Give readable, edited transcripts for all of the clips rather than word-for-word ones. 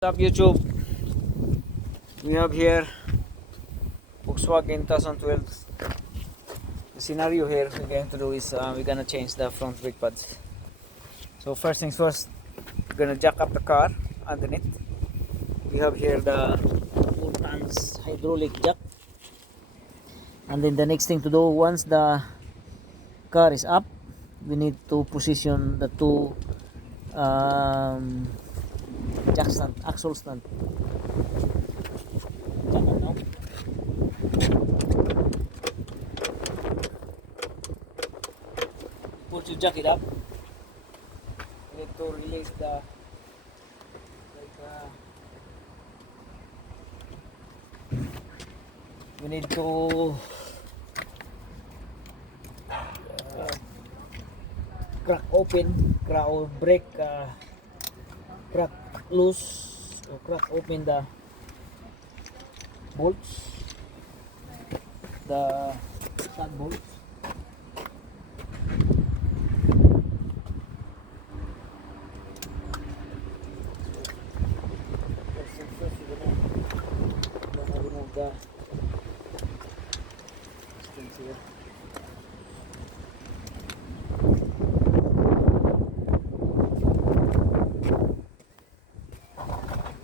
What's up YouTube? We have here volkwagen 2012. The scenario here we're going to do is we're gonna change the front brake pads. So first things first, we're gonna jack up the car underneath. We have here the 4 tons hydraulic jack, and then the next thing to do, once the car is up, we need to position the two jack stand, axle stand. Jack it now. Once you jack it up, you need to release the we need to crack open, break, crack loose or crack open the bolts, the stud bolts. First we're gonna remove the things here.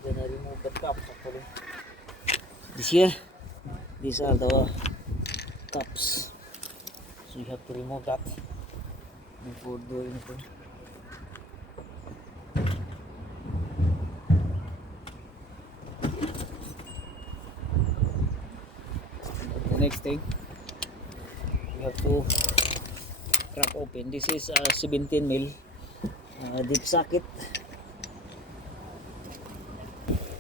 Gonna remove the cups actually. This here, these are the cups, so you have to remove that before doing anything. The next thing, you have to crack open. This is a 17 mil deep socket.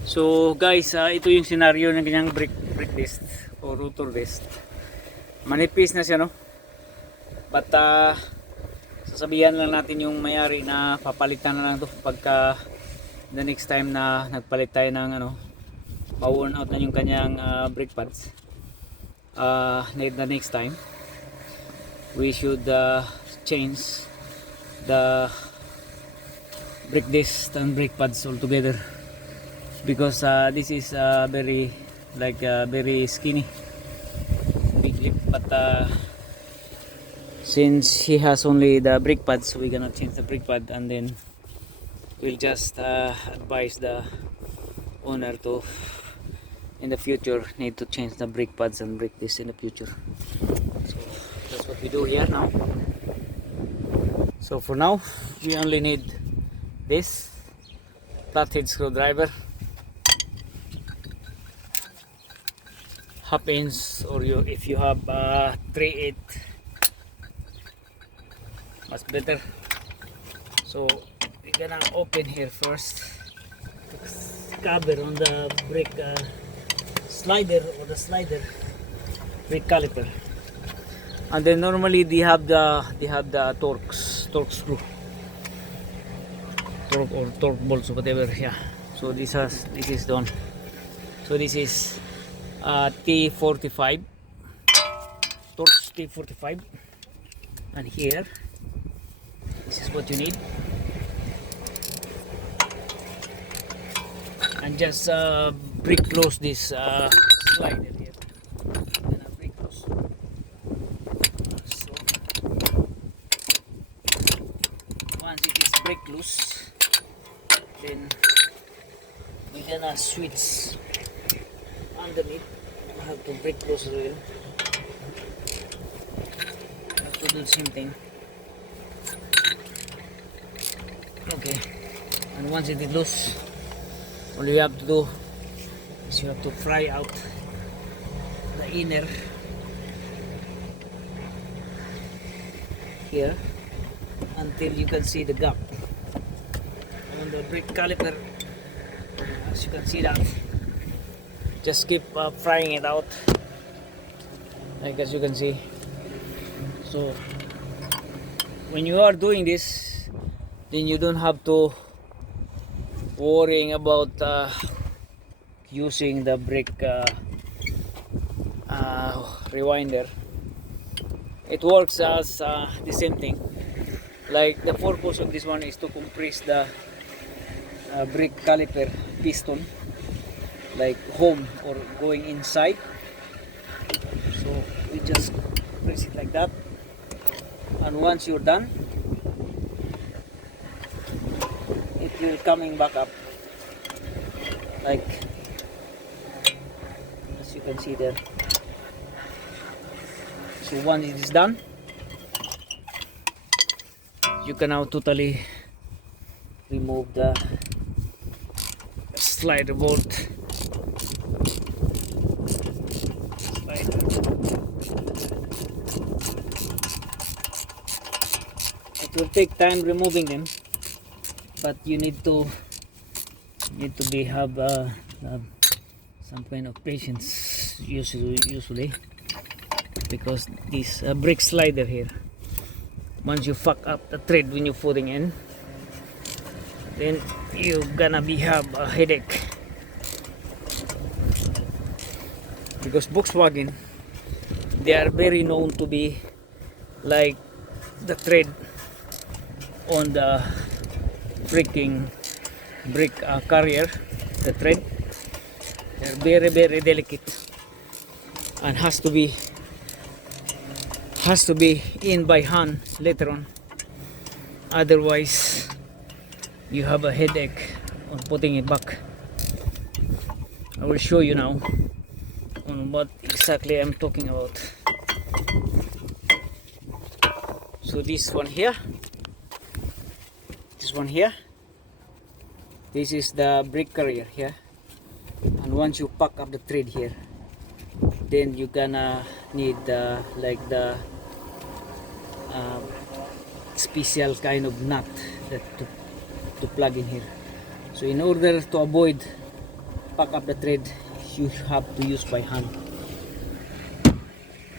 So guys, ito yung scenario ng kanyang brake disc o rotor disc. Manipis na siya, no? But sasabihan lang natin yung mayari na papalitan na lang to pagka the next time na nagpalit tayo ng pa-worn out na yung kanyang brake pads. The next time we should change the brake disc and brake pads altogether, because this is very skinny big lip, but since he has only the brake pads, we're gonna change the brake pad, and then we'll just advise the owner to in the future need to change the brake pads and brake disc in the future. So that's what we do here now. So for now we only need this flathead screwdriver, half inch, or if you have 3/8, much better. So we're gonna open here first, cover on the brake slider or the slider brake caliper, and then normally they have the torque screw, torque or torque bolts or whatever. Yeah, so this is done. So this is T45 torch, T45, and here this is what you need, and just break close this slider here. Gonna break close. So once it is break loose, then we're gonna switch underneath. I have to break close as well. I have to do the same thing. Okay, and once it is loose, all you have to do is you have to pry out the inner here until you can see the gap on the brake caliper. As you can see that, just keep prying it out, like as you can see. So when you are doing this, then you don't have to worrying about using the brake rewinder. It works as the same thing. Like the purpose of this one is to compress the brake caliper piston, like home or going inside. So we just press it like that, and once you're done, it will coming back up, like as you can see there. So once it is done, you can now totally remove the slider bolt. It will take time removing them, but you need to have some kind of patience usually, because this brake slider here, once you fuck up the thread when you're putting in, then you're gonna have a headache, because Volkswagen, they are very known to be like the thread on the freaking brake carrier, the thread, they're very delicate and has to be in by hand later on, otherwise you have a headache on putting it back. I will show you now on what exactly I'm talking about. So this one here, this is the brake carrier here, and once you pack up the thread here, then you're gonna need like the special kind of nut that to plug in here. So in order to avoid pack up the thread, you have to use by hand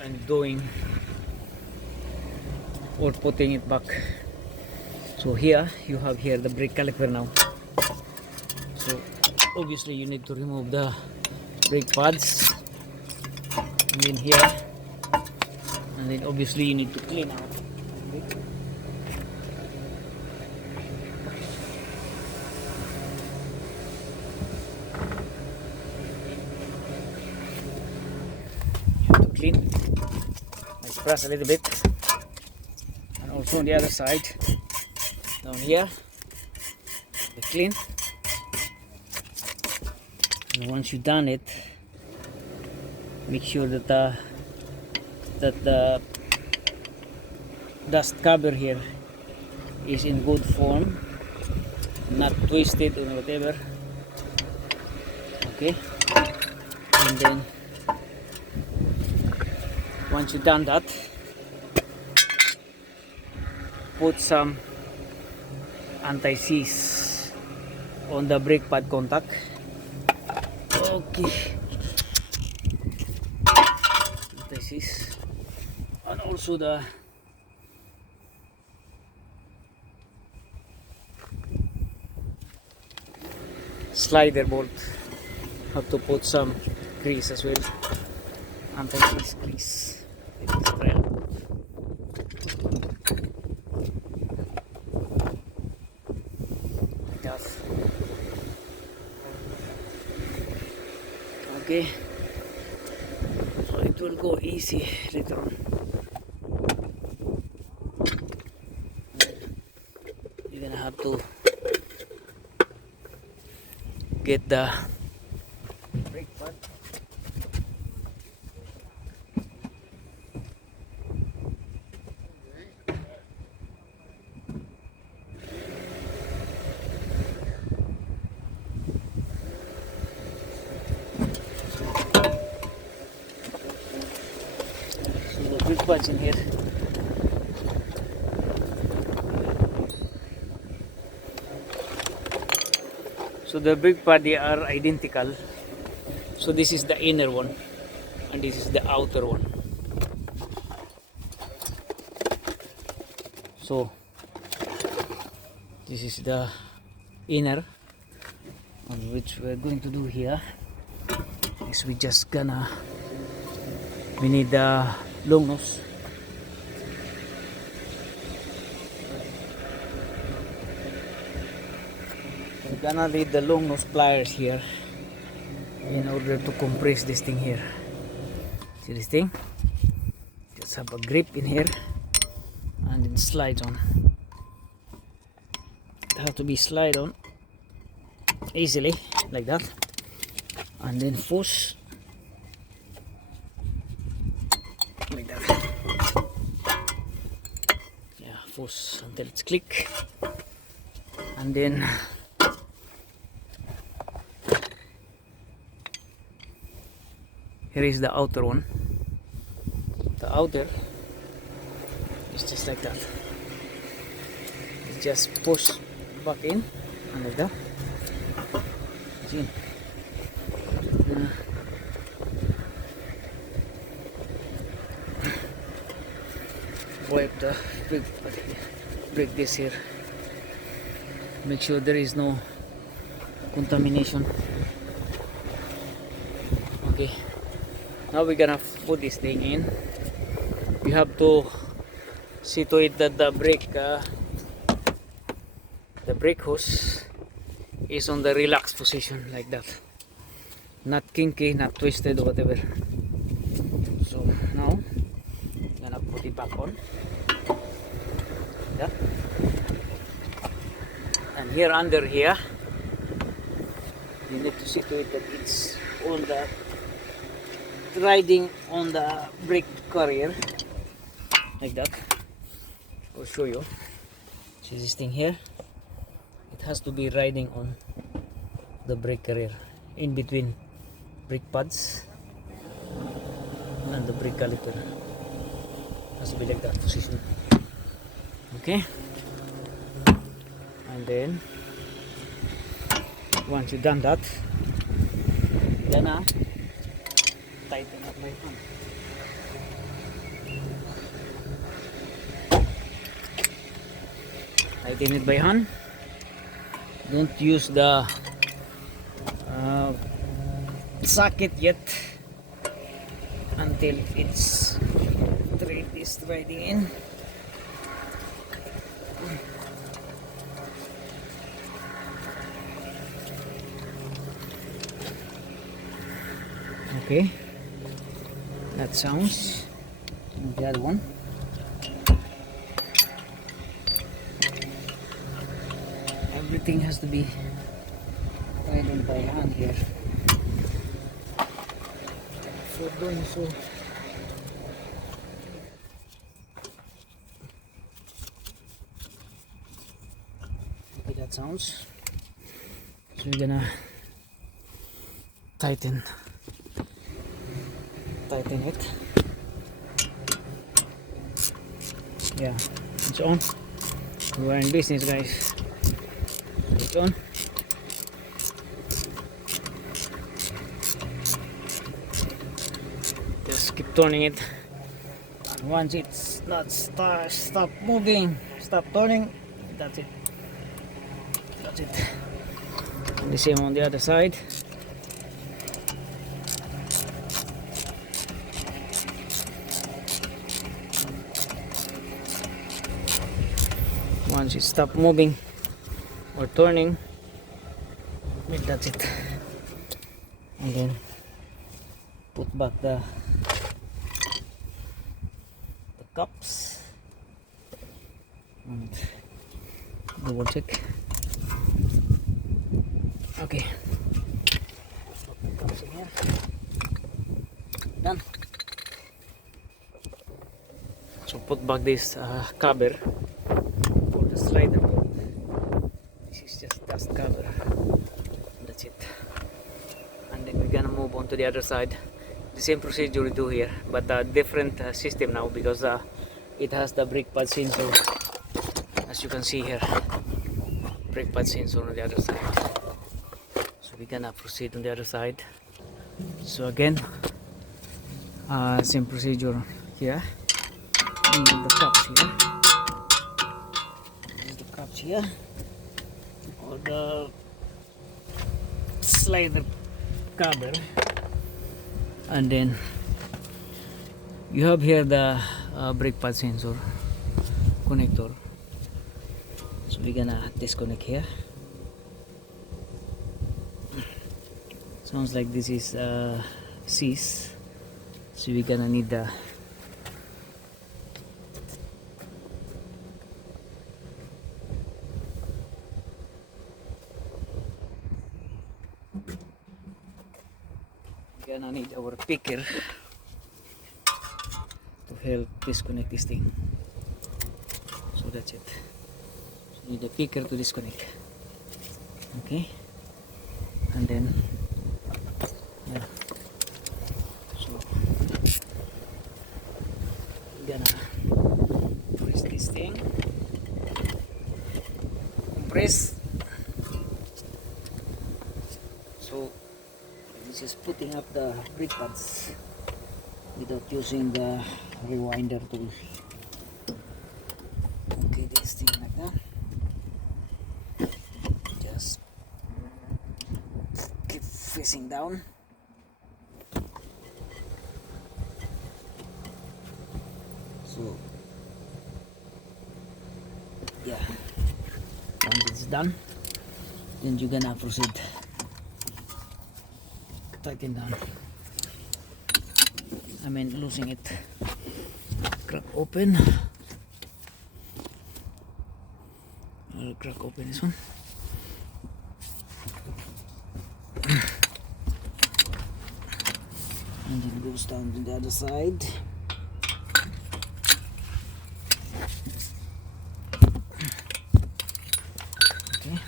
and doing or putting it back. So here you have here the brake caliper now. So obviously you need to remove the brake pads, and then here, and then obviously you need to clean out. Clean, let's press a little bit, and also on the other side down here they clean. And once you've done it, make sure that the dust cover here is in good form, not twisted or whatever. Okay, and then once you've done that, put some anti-seize on the brake pad contact. Okay, anti-seize, and also the slider bolt, have to put some grease as well, anti-seize grease. Okay, so it will go easy later on. You're gonna have to get the brake pad. Brake pads in here. So the brake pad, they are identical. So this is the inner one and this is the outer one. So this is the inner, and which we're going to do here is we need the long nose. We're gonna need the long nose pliers here in order to compress this thing here. See this thing? Just have a grip in here and then slide on. It has to be slide on easily like that, and then push like that. Yeah, push until it's click, and then here is the outer one. The outer is just like that. You just push back in and like that. See? Wipe the break this here. Make sure there is no contamination. Okay, now we're gonna put this thing in. You have to see to it that the brake hose is on the relaxed position like that, not kinky, not twisted or whatever. So now I'm gonna put it back on. Yeah. And here under here you need to see to it that it's on the riding on the brake carrier like that. I'll show you. See this thing here, it has to be riding on the brake carrier in between brake pads and the brake caliper. Has to be like that position. Okay, and then once you've done that, gonna tighten up my hand. Tighten it by hand. Don't use the socket yet until it's riding in. Okay, that sounds. And the other one. Everything has to be ridden by hand here. For doing so, okay, that sounds. So we're gonna tighten it. Yeah, it's on. We are in business, guys. It's on. Just keep turning it. And once it's not stop moving, stop turning, that's it. That's it. And the same on the other side. Once it stop moving or turning, that's it. And then put back the cups and double check. Okay, put the cups in here. Done. So put back this cover for the slider board. This is just dust cover. That's it. And then we're gonna move on to the other side. The same procedure we do here, but a different system now, because it has the brake pad sensor, as you can see here. Brake pad sensor on the other side. So we're gonna proceed on the other side. So again, same procedure here. And the cups here. There's the cups here, or the slider cover. And then you have here the brake pad sensor connector. So we're gonna disconnect here Sounds like this is C's, so we're gonna need the our picker to help disconnect this thing. So that's it. So need a picker to disconnect. Okay, and then yeah. So we're gonna press this thing, compress. So this is putting up the brake pads without using the rewinder tool. Okay, this thing like that. Just keep facing down. So yeah, once it's done, then you're gonna proceed. Tighten down. I mean losing it. Crack open. I'll crack open this one. And then goes down to the other side. Okay.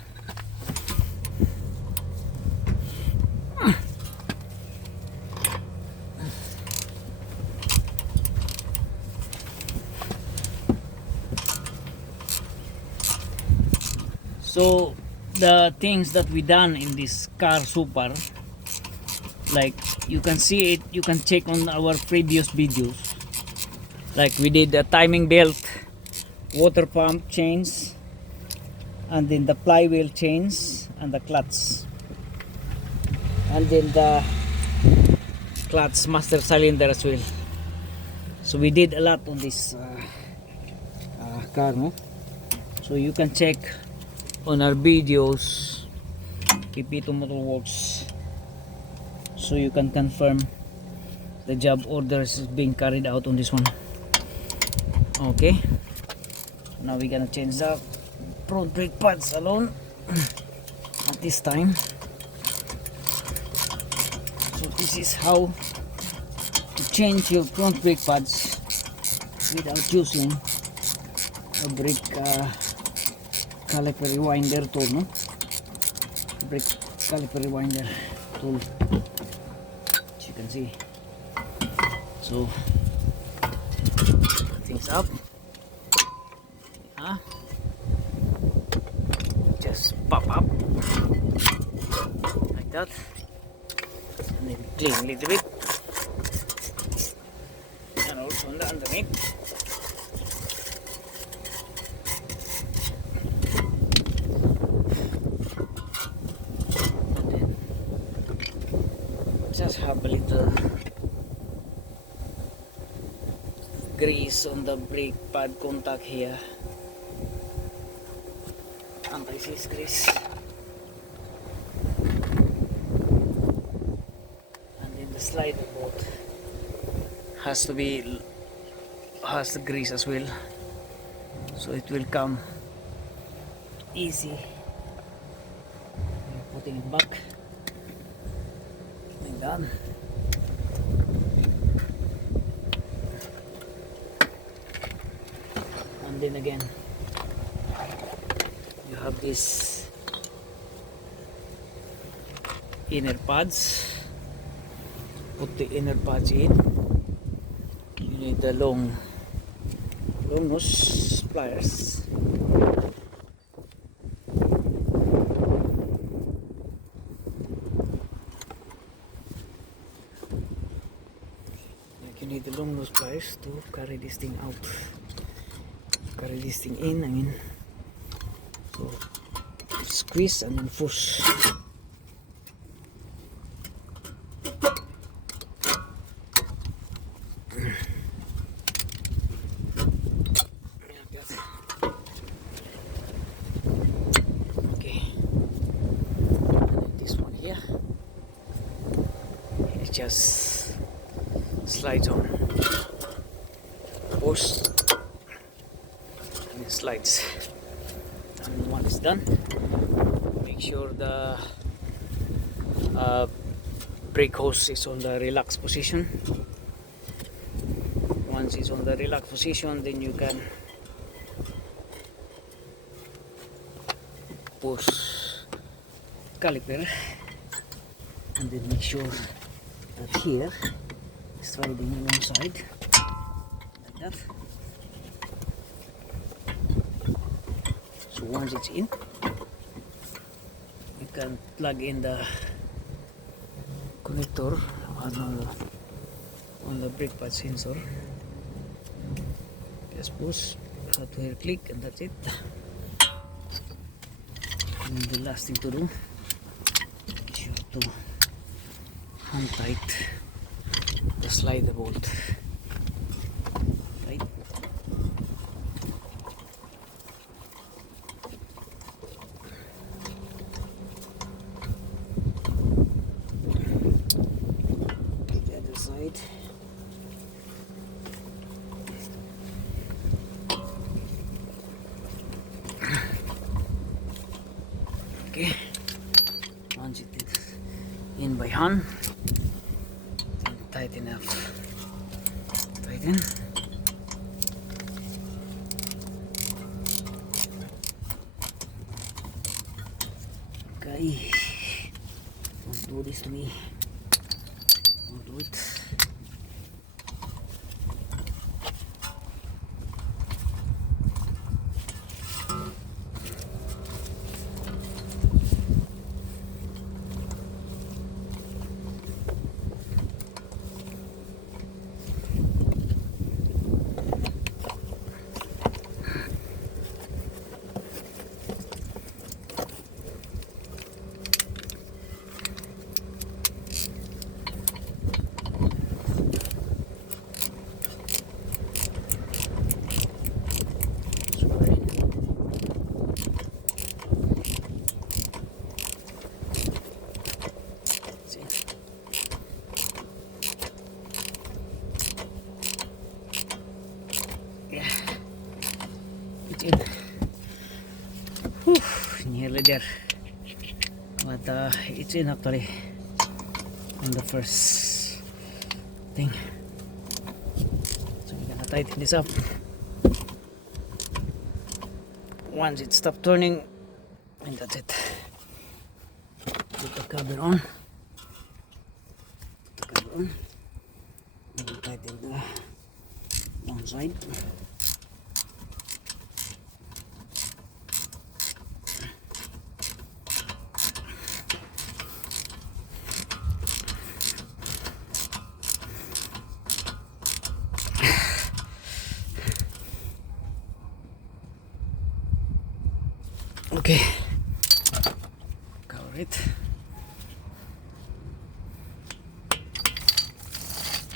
So the things that we done in this car super, like you can see it, you can check on our previous videos. Like we did the timing belt, water pump chains, and then the flywheel chains and the clutch, and then the clutch master cylinder as well. So we did a lot on this car, no? So you can check on our videos, P.M.W Motorworks, so you can confirm the job orders is being carried out on this one. Okay, now we're gonna change the front brake pads alone at this time. So this is how to change your front brake pads without using a brake caliper rewinder tool, no? Brake caliper rewinder tool, as you can see. So things up, just pop up like that, and then clean a little bit, and also on the underneath. Just have a little grease on the brake pad contact here, anti-seize grease, and then the slider bolt has the grease as well, so it will come easy. Putting it back. Done. And then again you have this inner pads. Put the inner pads in. You need the long nose pliers. You need the long nose pliers to carry this thing out, carry this thing in, I mean. So squeeze and then push. Okay, and then this one here. it just slides on. Push and it slides. And once it's done, make sure the brake hose is on the relaxed position. Once it's on the relaxed position, then you can push caliper and then make sure that here is riding on one side like that. So once it's in, you can plug in the connector on the brake pad sensor. Just push, have to click, and that's it. And the last thing to do is you have to hand tight the slider bolt. Right? The other side. Okay, once it is in by hand, then tighten up, tighten. Okay, don't do this to me, don't do it. Yeah, it's in. Whew, nearly there. But it's in actually on the first thing. So we're gonna tighten this up. Once it stops turning, and that's it. Put the cover on. Put the cover on. And we tighten the one side. Okay, cover it,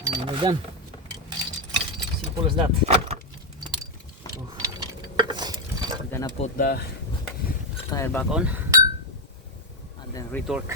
and we're done. Simple as that. Oh. We're gonna put the tire back on and then retorque.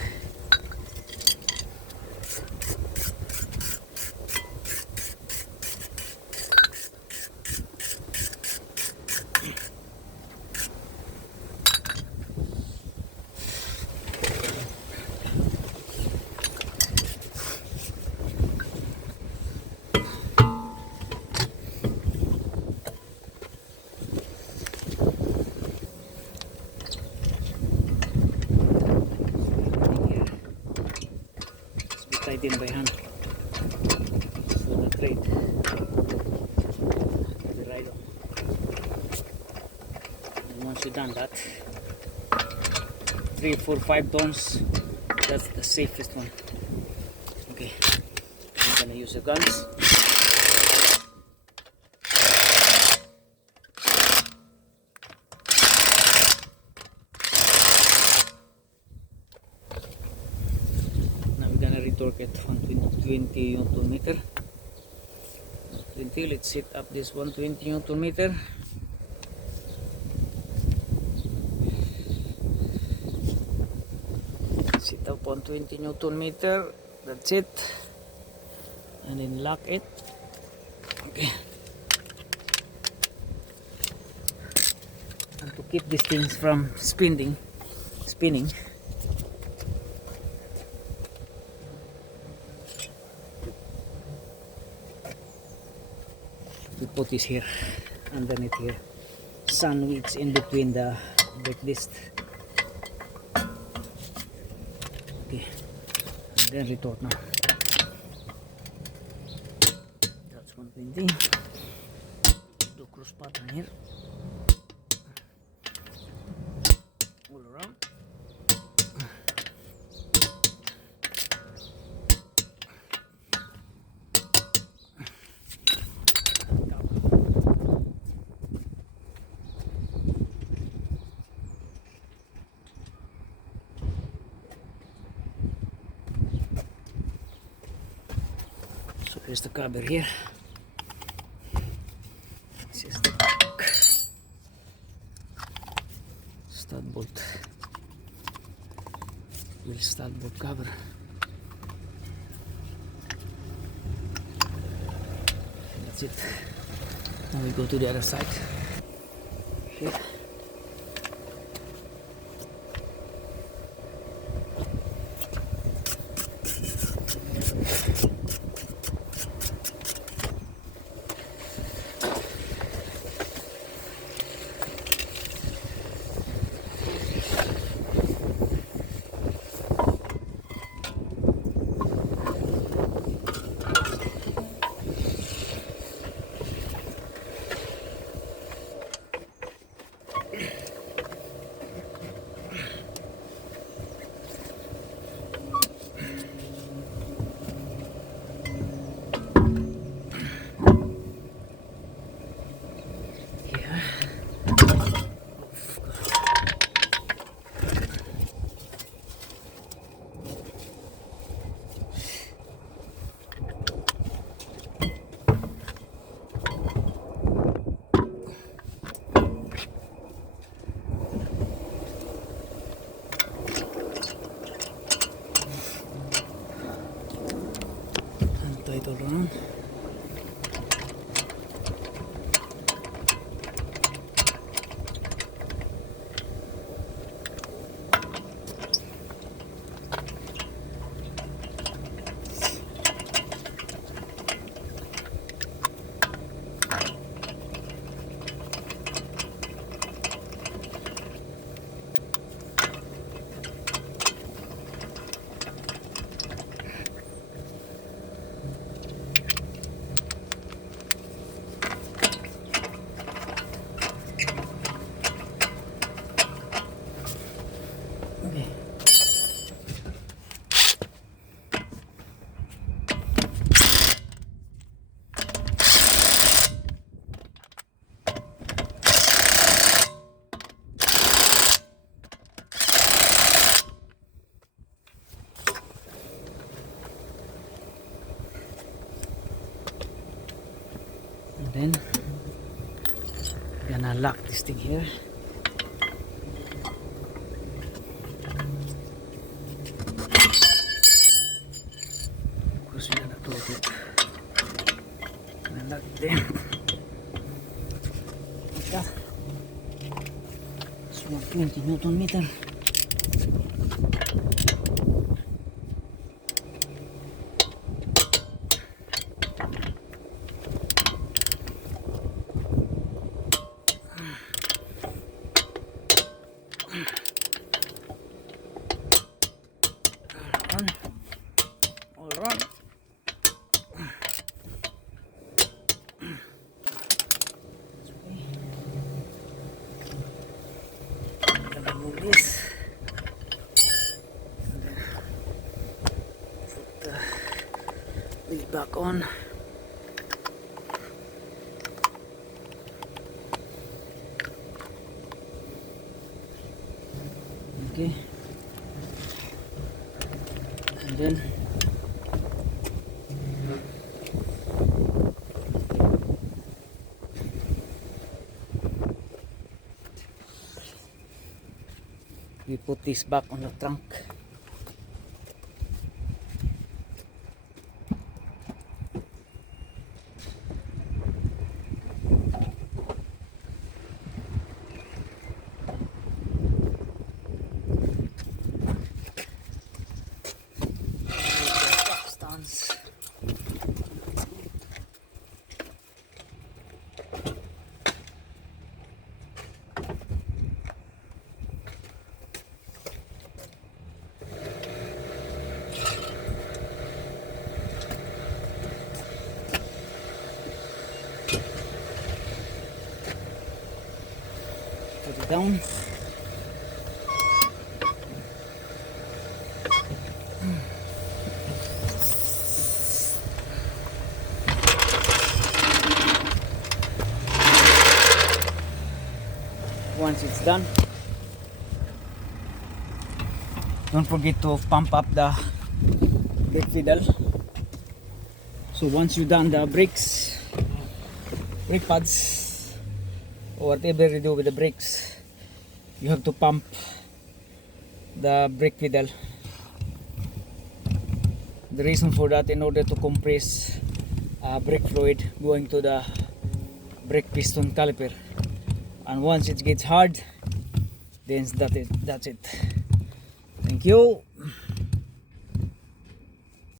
Tighten by hand so the thread can be right on. And once you've done that, 3, 4, 5 tons, that's the safest one. Okay, I'm gonna use the guns. Torque at 120 Newton meter. 20. Let's set up this 120 Newton meter. Set up 120 Newton meter. That's it. and then lock it. Okay. And to keep these things from spinning, we put this here underneath here, sandwich in between the brake disc. Okay, and then retort now. That's one thing. Do cross pattern here all around. So here's the cover here. This is the stud bolt. Wheel stud bolt cover. That's it. Now we go to the other side. Here. Tie it all around. Okay. And then gonna lock this thing here. Of course, we're gonna close it. Gonna lock it there. Like that. So 20 Newton meter. All right. Gonna move this and then put the lid back on. Okay, and then we put this back on the trunk. down. Once it's done, don't forget to pump up the brake pedal. So once you done the brake pads, or whatever you do with the brakes, you have to pump the brake pedal. The reason for that, in order to compress brake fluid going to the brake piston caliper. And once it gets hard, then that's it. Thank you.